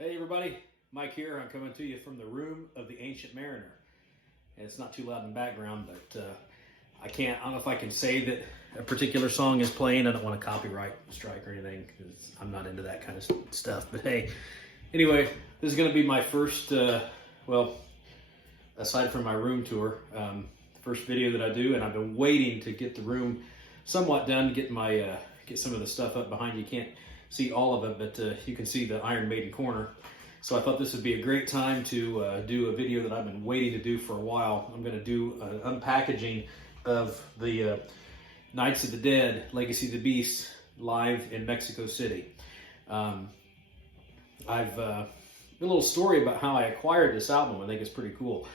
Hey everybody, Mike here. I'm coming to you from the room of the Ancient Mariner. And it's not too loud in the background, but I don't know if I can say that a particular song is playing. I don't want a copyright strike or anything because I'm not into that kind of stuff. But hey, anyway, this is going to be my first, aside from my room tour, first video that I do. And I've been waiting to get the room somewhat done, get some of the stuff up behind you. You can't see all of it, but you can see the Iron Maiden corner. So I thought this would be a great time to do a video that I've been waiting to do for a while. I'm going to do an unpackaging of the Knights of the Dead, Legacy of the Beast, live in Mexico City. I've a little story about how I acquired this album. I think it's pretty cool.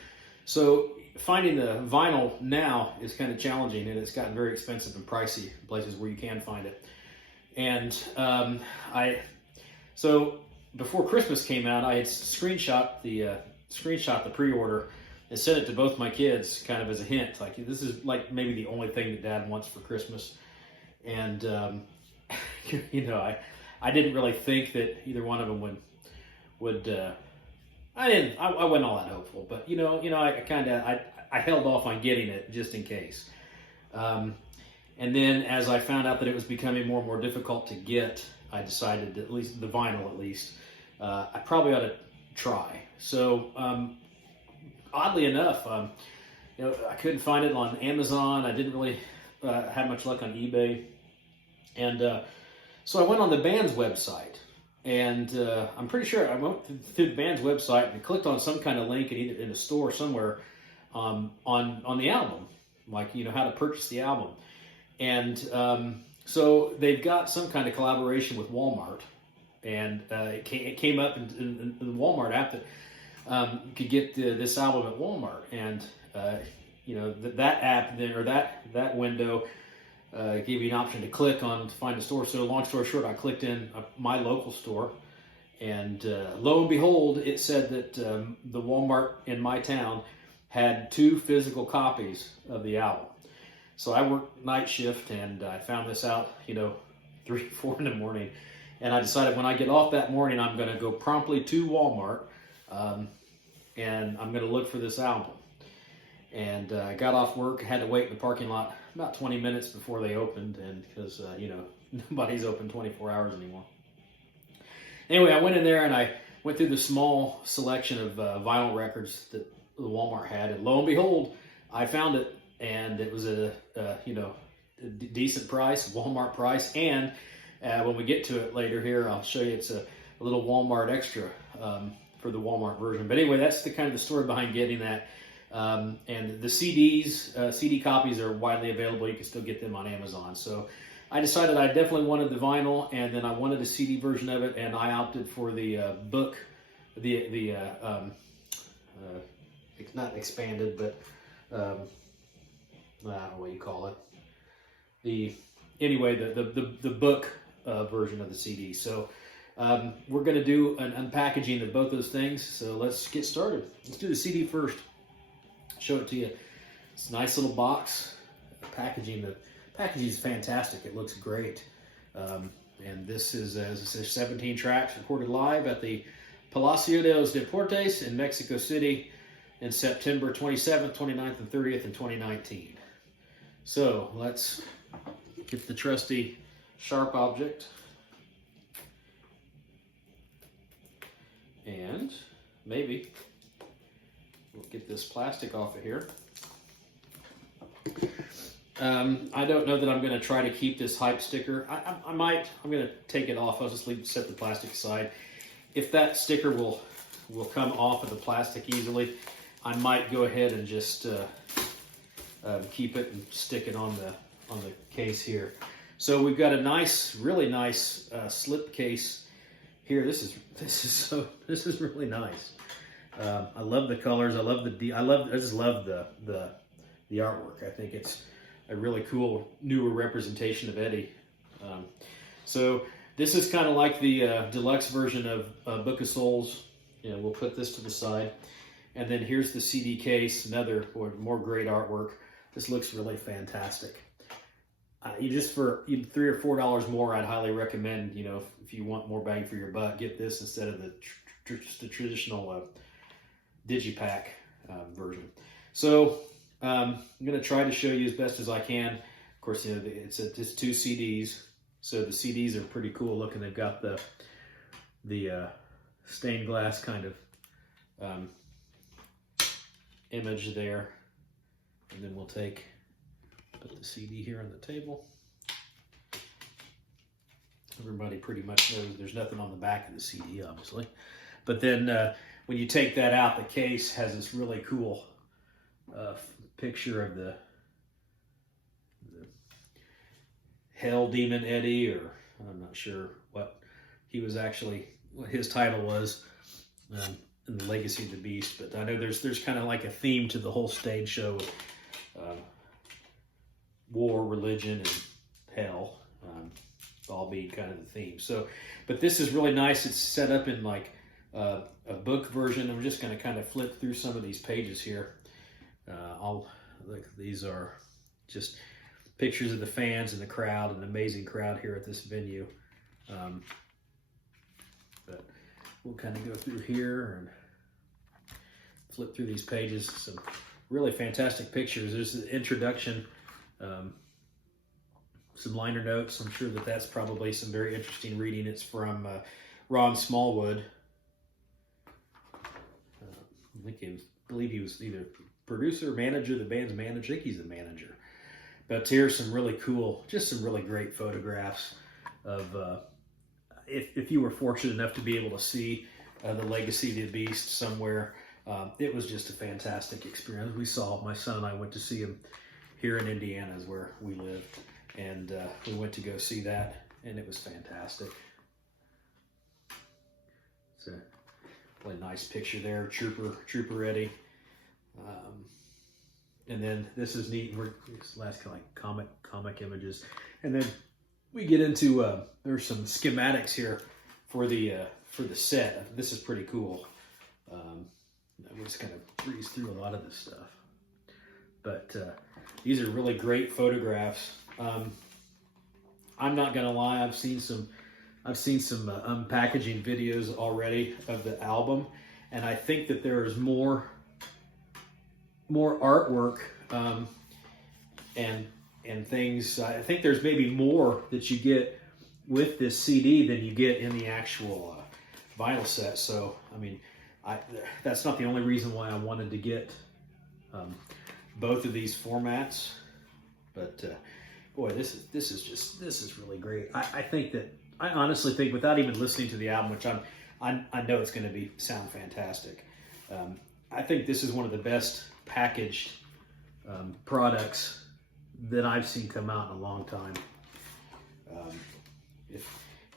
So finding the vinyl now is kind of challenging, and it's gotten very expensive and pricey in places where you can find it. And so before Christmas came out, I had screenshot the pre-order and sent it to both my kids, kind of as a hint, like this is like maybe the only thing that Dad wants for Christmas. And I didn't really think that either one of them would. I wasn't all that hopeful, but I held off on getting it just in case. And then as I found out that it was becoming more and more difficult to get, I decided, at least the vinyl I probably ought to try. So oddly enough, I couldn't find it on Amazon. I didn't really have much luck on eBay. And so I went on the band's website. And I'm pretty sure I went through the band's website and clicked on some kind of link in a store somewhere on the album, like, how to purchase the album. And so they've got some kind of collaboration with Walmart, and it came up in the Walmart app that you could get this album at Walmart, and that app then, or that window gave you an option to click on to find a store. So long story short, I clicked in my local store, and lo and behold, it said that the Walmart in my town had 2 physical copies of the album. So I worked night shift, and I found this out, 3, 4 in the morning. And I decided when I get off that morning, I'm going to go promptly to Walmart, and I'm going to look for this album. And I got off work, had to wait in the parking lot about 20 minutes before they opened, and because, nobody's open 24 hours anymore. Anyway, I went in there and I went through the small selection of vinyl records that the Walmart had, and lo and behold, I found it. And it was a decent price, Walmart price. And when we get to it later here, I'll show you it's a little Walmart extra for the Walmart version. But anyway, that's the kind of the story behind getting that. And the CDs, CD copies are widely available. You can still get them on Amazon. So I decided I definitely wanted the vinyl, and then I wanted a CD version of it, and I opted for the book, it's not expanded, but I don't know what you call it. The book version of the CD. So we're going to do an unpackaging of both those things. So let's get started. Let's do the CD first. Show it to you. It's a nice little box. The packaging is fantastic. It looks great. And this is, as I said, 17 tracks recorded live at the Palacio de los Deportes in Mexico City in September 27th, 29th, and 30th in 2019. So let's get the trusty sharp object, and maybe we'll get this plastic off of here. I don't know that I'm going to try to keep this hype sticker. I'm going to take it off. I'll just set the plastic aside. If that sticker will come off of the plastic easily, I might go ahead and just keep it and stick it on the case here. So we've got a nice, really nice slip case here. This is really nice. I love the colors. I just love the artwork. I think it's a really cool newer representation of Eddie. So this is kind of like the deluxe version of Book of Souls. We'll put this to the side. And then here's the CD case, another more great artwork. This looks really fantastic. you just for $3 or $4 more, I'd highly recommend, you know, if you want more bang for your buck, get this instead of just the traditional digipack version. So I'm going to try to show you as best as I can. Of course, you know, it's 2 CDs, so the CDs are pretty cool looking. They've got the stained glass kind of image there, and then we'll put the CD here on the table. Everybody pretty much knows there's nothing on the back of the CD, obviously. But then when you take that out, the case has this really cool picture of the Hell Demon Eddie, or I'm not sure what his title was in the Legacy of the Beast. But I know there's kind of like a theme to the whole stage show. War, religion, and hell, all being kind of the theme. So, but this is really nice. It's set up in like a book version. I'm just going to kind of flip through some of these pages here. These are just pictures of the fans and the crowd, an amazing crowd here at this venue. But we'll kind of go through here and flip through these pages. Some really fantastic pictures. There's the introduction. Some liner notes. I'm sure that's probably some very interesting reading. It's from Ron Smallwood. I believe he was either producer, manager, the band's manager. I think he's the manager. But here's some really cool, just some really great photographs of, if you were fortunate enough to be able to see the Legacy of the Beast somewhere, it was just a fantastic experience. My son and I went to see him here in Indiana is where we live, and we went to go see that, and it was fantastic. It's a really nice picture there, Trooper Eddie. And then this is neat. This last kind of like comic images, and then we get into there's some schematics here for the set. This is pretty cool. We just kind of breeze through a lot of this stuff, but these are really great photographs. I'm not gonna lie. I've seen some unpackaging videos already of the album, and I think that there is more artwork and things. I think there's maybe more that you get with this CD than you get in the actual vinyl set. So I mean, that's not the only reason why I wanted to get both of these formats. But boy, this is really great. I honestly think, without even listening to the album, which I know it's going to sound fantastic. I think this is one of the best packaged products that I've seen come out in a long time.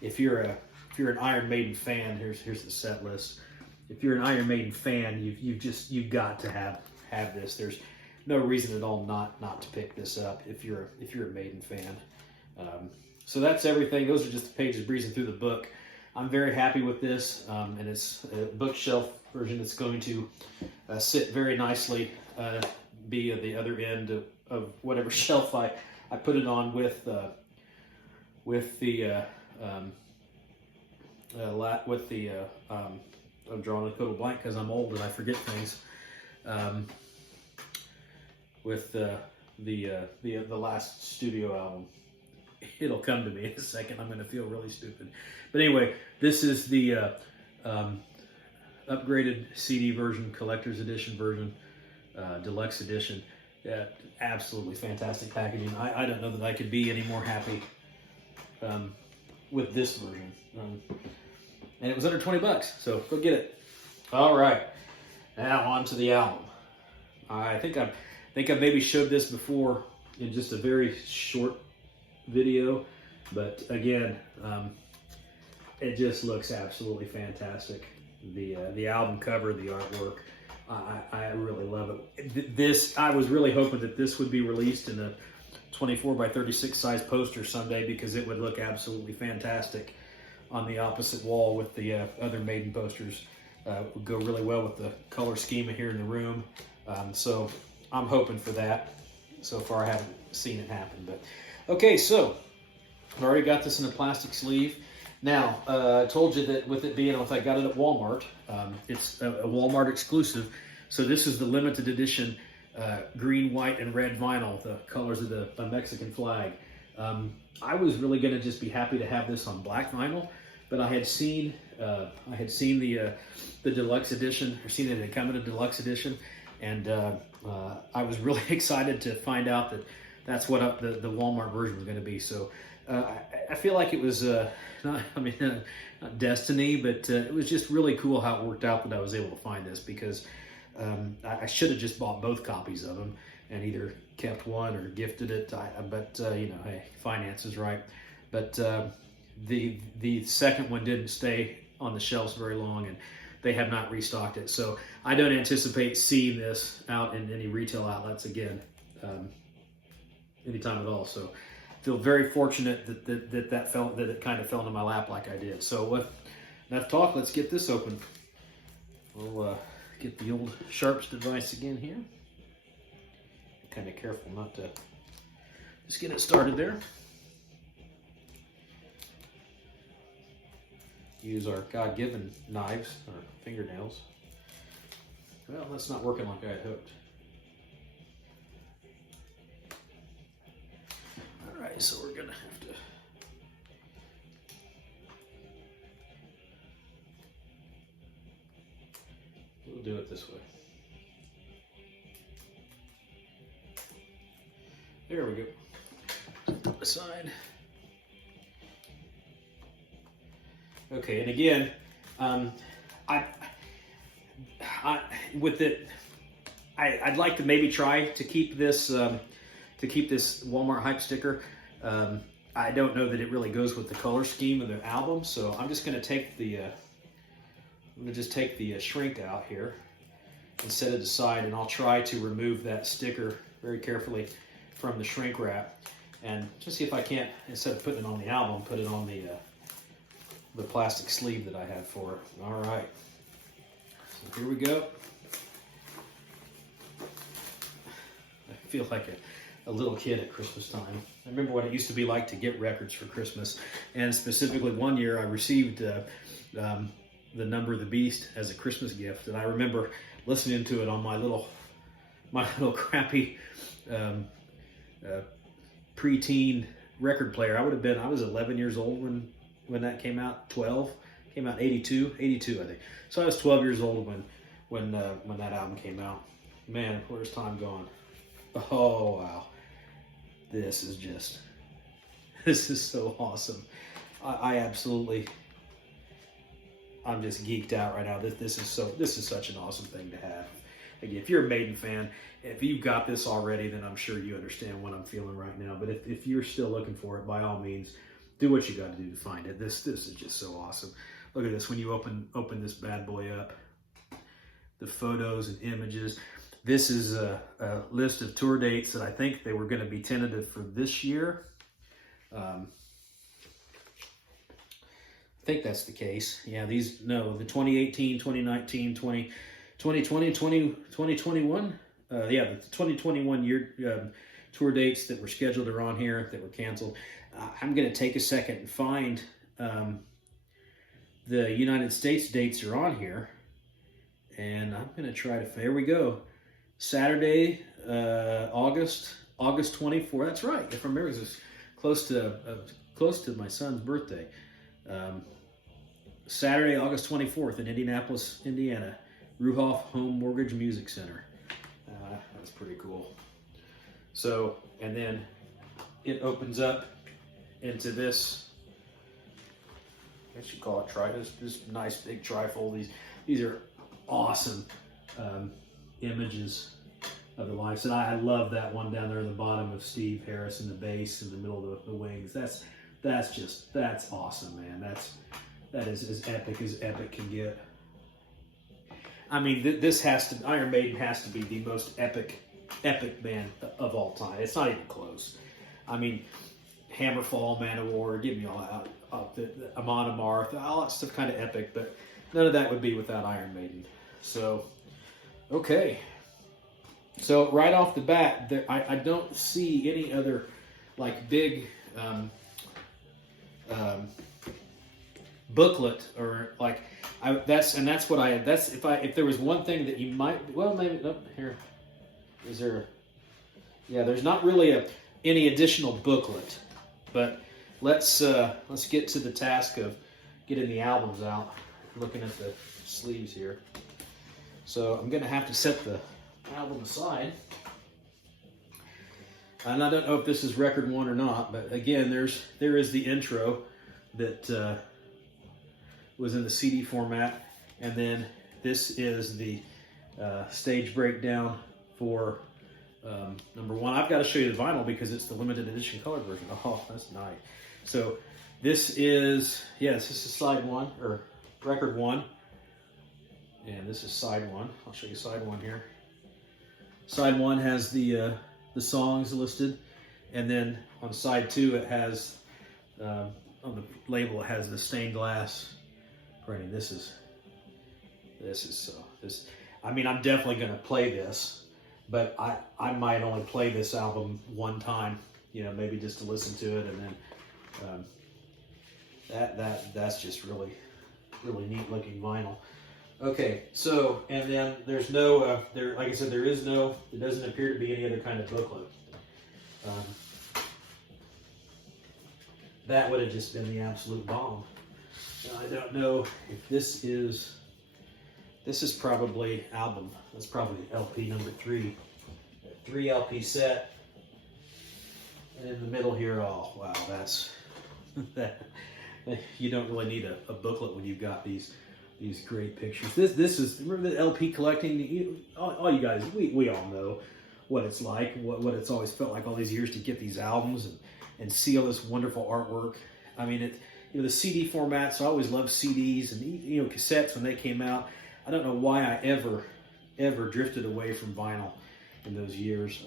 If you're an Iron Maiden fan, here's the set list. If you're an Iron Maiden fan, you've got to have this. There's no reason at all not to pick this up if you're a Maiden fan. So that's everything. Those are just the pages breezing through the book. I'm very happy with this, and it's a bookshelf version. It's going to sit very nicely, be at the other end of whatever shelf I put it on I'm drawing a total blank because I'm old and I forget things. With the last studio album. It'll come to me in a second. I'm going to feel really stupid. But anyway, this is the upgraded CD version, collector's edition version, deluxe edition. Absolutely fantastic packaging. I don't know that I could be any more happy with this version. And it was under $20, so go get it. All right, now on to the album. I think I've maybe showed this before in just a very short video, but again, it just looks absolutely fantastic. The album cover, the artwork, I really love it. I was really hoping that this would be released in a 24 by 36 size poster someday, because it would look absolutely fantastic on the opposite wall with the other Maiden posters. It would go really well with the color schema here in the room. So I'm hoping for that. So far I haven't seen it happen, but Okay, so I've already got this in a plastic sleeve. Now, I told you that with it being, if I got it at Walmart, it's a Walmart exclusive. So this is the limited edition green, white, and red vinyl, the colors of the Mexican flag. I was really going to just be happy to have this on black vinyl, but I had seen the deluxe edition, or seen it had come in a deluxe edition, and I was really excited to find out that that's what the Walmart version was going to be. So I feel like it was not destiny, but it was just really cool how it worked out that I was able to find this, because I should have just bought both copies of them and either kept one or gifted it. But you know, hey, finances, right? But the second one didn't stay on the shelves very long, and they have not restocked it. So I don't anticipate seeing this out in any retail outlets again anytime at all. So I feel very fortunate that it kind of fell into my lap like I did. So with enough talk, let's get this open. We'll get the old sharps device again here. Kind of careful not to just get it started there. Use our God-given knives, or fingernails. Well, that's not working like I had hoped. All right, so we're gonna have to we'll do it this way. There we go. Put aside. Okay, and again, I'd like to maybe try to keep this Walmart hype sticker. I don't know that it really goes with the color scheme of the album, so I'm just going to take the shrink out here and set it aside, and I'll try to remove that sticker very carefully from the shrink wrap, and just see if I can't, instead of putting it on the album, put it on the plastic sleeve that I have for it. All right, so here we go. I feel like a little kid at Christmas time. I remember what it used to be like to get records for Christmas, and specifically one year I received the Number of the Beast as a Christmas gift, and I remember listening to it on my little crappy preteen record player. I was 11 years old when that came out. 12, came out 82 I think. So I was 12 years old when that album came out. Man, where's time gone? Oh wow, this is so awesome. I'm just geeked out right now. This is such an awesome thing to have. Again, if you're a Maiden fan, if you've got this already, then I'm sure you understand what I'm feeling right now. But if you're still looking for it, by all means, do what you got to do to find it. This is just so awesome. Look at this. When you open this bad boy up, the photos and images. This is a list of tour dates that I think they were going to be tentative for this year. I think that's the case. Yeah, the 2018, 2019, 2020, 2021. Yeah, the 2021 year tour dates that were scheduled are on here, that were canceled. I'm going to take a second and find the United States dates are on here. And I'm going to try to, here we go. Saturday, August 24th. That's right. If I remember, it was close to my son's birthday. Saturday, August 24th in Indianapolis, Indiana. Ruhoff Home Mortgage Music Center. That's pretty cool. So, and then it opens up into this, I guess you call it this nice big trifold. These are awesome images of the lives. And I love that one down there at the bottom of Steve Harris in the bass in the middle of the wings. That's awesome, man. That is as epic can get. I mean, Iron Maiden has to be the most epic band of all time. It's not even close. I mean, Hammerfall, Man of War, give me all that. The Amon Amarth, all that stuff kind of epic, but none of that would be without Iron Maiden. So, okay. So right off the bat, I don't see any other like big booklet, or like that's what I that's if there was one thing that you might, well, maybe here is there. Yeah, there's not really any additional booklet, but let's get to the task of getting the albums out. Looking at the sleeves here, so I'm gonna have to set the album aside. And I don't know if this is record one or not, but again, there is the intro that was in the CD format, and then this is the stage breakdown for number one. I've got to show you the vinyl because it's the limited edition colored version. Oh, that's nice. So this is, yes, this is side one, or record one, and this is side one. I'll show you side one here. Side one has the songs listed, and then on side two it has on the label it has the stained glass printing. This is I mean, I'm definitely going to play this, but I might only play this album one time, you know, maybe just to listen to it, and then that's just really neat looking vinyl. Okay, so, and then there's no, like I said, there doesn't appear to be any other kind of booklet. That would have just been the absolute bomb. Now, I don't know if this is probably album, that's probably LP number 3. 3 LP set. And in the middle here, oh, wow, that's, you don't really need a booklet when you've got these great pictures. This is, remember the LP collecting? All you guys, we all know what it's like, what it's always felt like all these years to get these albums and see all this wonderful artwork. I mean, the CD format, so I always loved CDs and, cassettes when they came out. I don't know why I ever drifted away from vinyl in those years,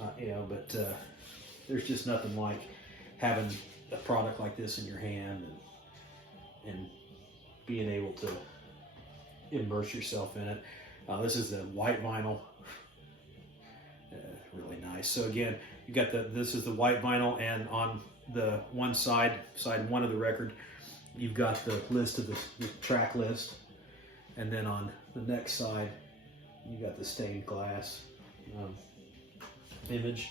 but there's just nothing like having a product like this in your hand and being able to immerse yourself in it. This is the white vinyl, really nice. So again, you got this is the white vinyl, and on the one side one of the record, you've got the list of the track list, and then on the next side, you got the stained glass image.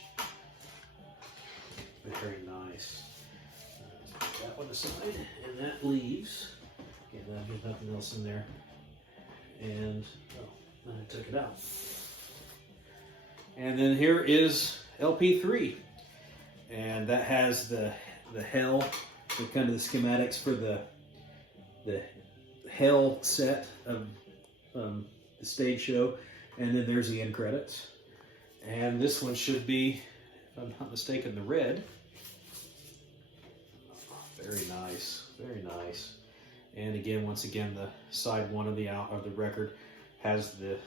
Very nice. Let's put that one aside, and that leaves. Okay, there's nothing else in there. And I took it out. And then here is LP3, and that has the hell, the kind of the schematics for the hell set of the stage show, and then there's the end credits. And this one should be, if I'm not mistaken, the red. Very nice, very nice. And again, once again, the side one of the record has the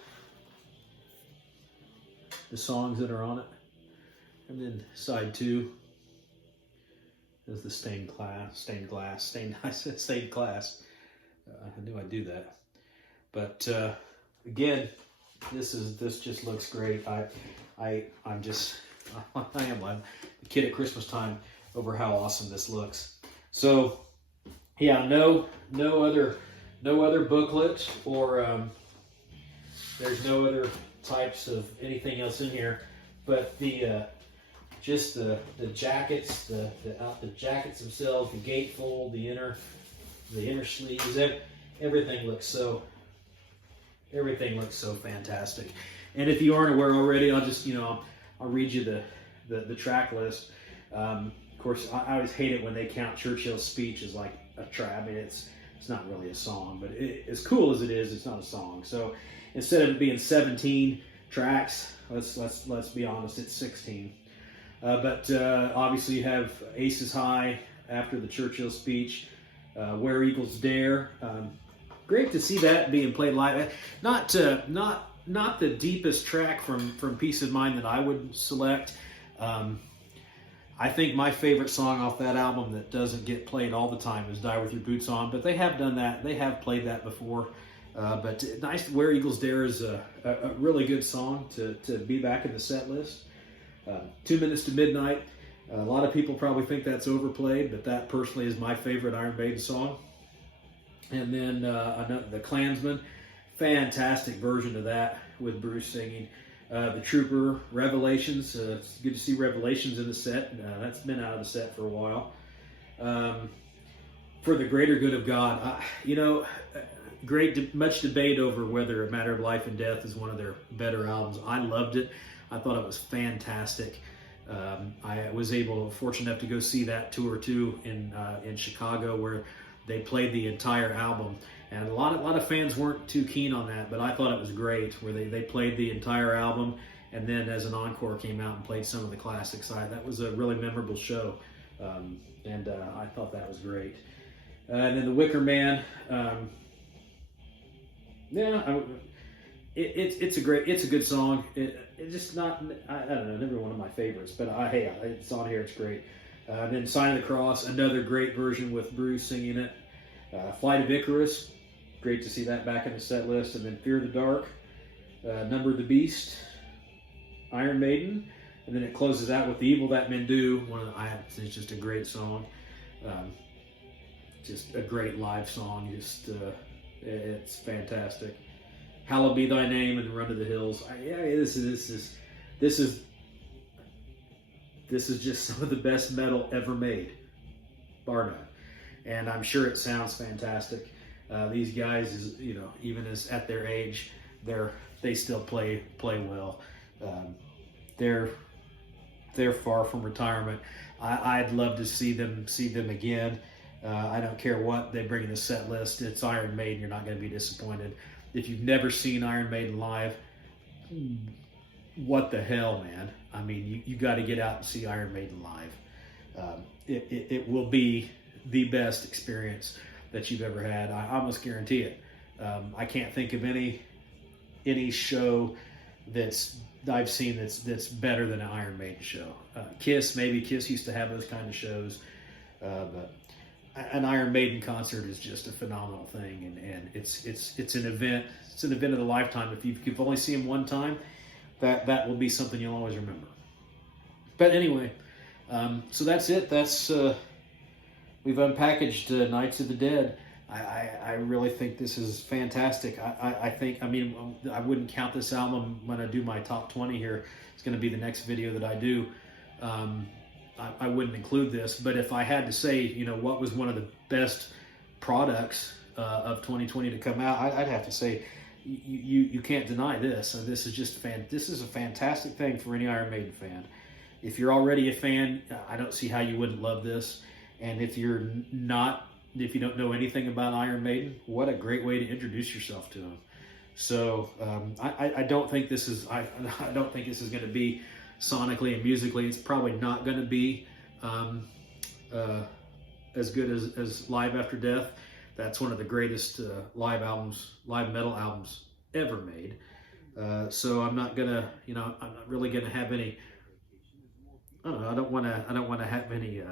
songs that are on it, and then side two is the stained glass. I said stained glass. I knew I'd do that, but again, this just looks great. I'm a kid at Christmas time over how awesome this looks. So yeah, no other booklet, or there's no other types of anything else in here, but just the jackets, the jackets themselves, the gatefold, the inner sleeves, everything looks so fantastic. And if you aren't aware already, I'll read you the track list. Of course, I always hate it when they count Churchill's speech as like a track. I mean, it's not really a song, but as cool as it is, it's not a song. So instead of it being 17 tracks, let's be honest, it's 16. But obviously you have Aces High after the Churchill speech, Where Eagles Dare. Great to see that being played live. Not the deepest track from Peace of Mind that I would select. I think my favorite song off that album that doesn't get played all the time is Die With Your Boots On, but they have done that. They have played that before. But nice. Where Eagles Dare is a really good song to be back in the set list. 2 Minutes to Midnight. A lot of people probably think that's overplayed, but that personally is my favorite Iron Maiden song. And then the Klansman, fantastic version of that with Bruce singing. The Trooper, Revelations. It's good to see Revelations in the set. That's been out of the set for a while. For the Greater Good of God, much debate over whether A Matter of Life and Death is one of their better albums. I loved it. I thought it was fantastic. I was fortunate enough to go see that tour too in Chicago, where they played the entire album, and a lot of fans weren't too keen on that, but I thought it was great where they played the entire album, and then as an encore came out and played some of the classics. That was a really memorable show, and I thought that was great. And then The Wicker Man, it's a good song. It's just not, I don't know, never one of my favorites, but hey, it's on here, it's great. Then Sign of the Cross, another great version with Bruce singing it. Flight of Icarus, great to see that back in the set list. And then Fear the Dark, Number of the Beast, Iron Maiden, and then it closes out with The Evil That Men Do. It's just a great song, just a great live song. It's fantastic. Hallowed Be Thy Name and Run to the Hills. This is just some of the best metal ever made, bar none. And I'm sure it sounds fantastic. These guys, even as at their age, they still play well. They're far from retirement. I'd love to see them again. I don't care what they bring in the set list. It's Iron Maiden. You're not going to be disappointed. If you've never seen Iron Maiden live, what the hell, man? I mean, you got to get out and see Iron Maiden live. It will be the best experience that you've ever had. I almost guarantee it. I can't think of any show I've seen that's better than an Iron Maiden show. Kiss used to have those kind of shows, but an Iron Maiden concert is just a phenomenal thing, and it's an event. It's an event of a lifetime. If you've only seen them one time, that will be something you'll always remember. But anyway, so that's it. We've unpackaged Nights of the Dead. I really think this is fantastic. I wouldn't count this album when I do my top 20 here. It's going to be the next video that I do. I wouldn't include this, but if I had to say, what was one of the best products of 2020 to come out, I'd have to say you can't deny this. This is just this is a fantastic thing for any Iron Maiden fan. If you're already a fan, I don't see how you wouldn't love this. And if you don't know anything about Iron Maiden, what a great way to introduce yourself to them. So I don't think this is I don't think this is going to be sonically and musically. It's probably not going to be as good as Live After Death. That's one of the greatest live metal albums ever made. So I'm not gonna, I'm not really gonna have any. I don't know. I don't want to have any.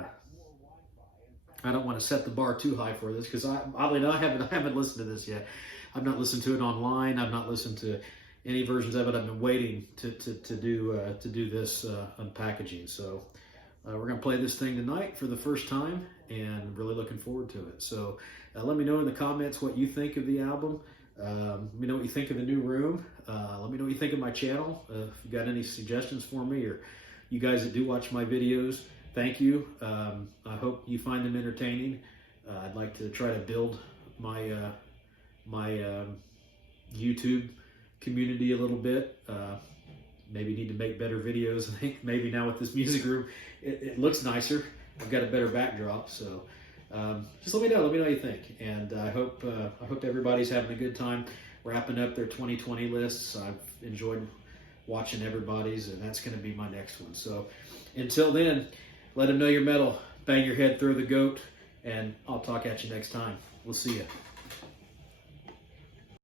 I don't want to set the bar too high for this, because I haven't listened to this yet. I've not listened to it online. I've not listened to any versions of it. I've been waiting to do this unpackaging. So we're gonna play this thing tonight for the first time, and really looking forward to it. So let me know in the comments what you think of the album. Let me know what you think of the new room. Let me know what you think of my channel. If you got any suggestions for me, or you guys that do watch my videos, thank you. I hope you find them entertaining. I'd like to try to build my YouTube community a little bit. Maybe need to make better videos. I think maybe now with this music room, it looks nicer. I've got a better backdrop. So just let me know what you think. And I hope everybody's having a good time wrapping up their 2020 lists. I've enjoyed watching everybody's, and that's going to be my next one. So until then, let them know your metal, bang your head, throw the goat, and I'll talk at you next time. We'll see you.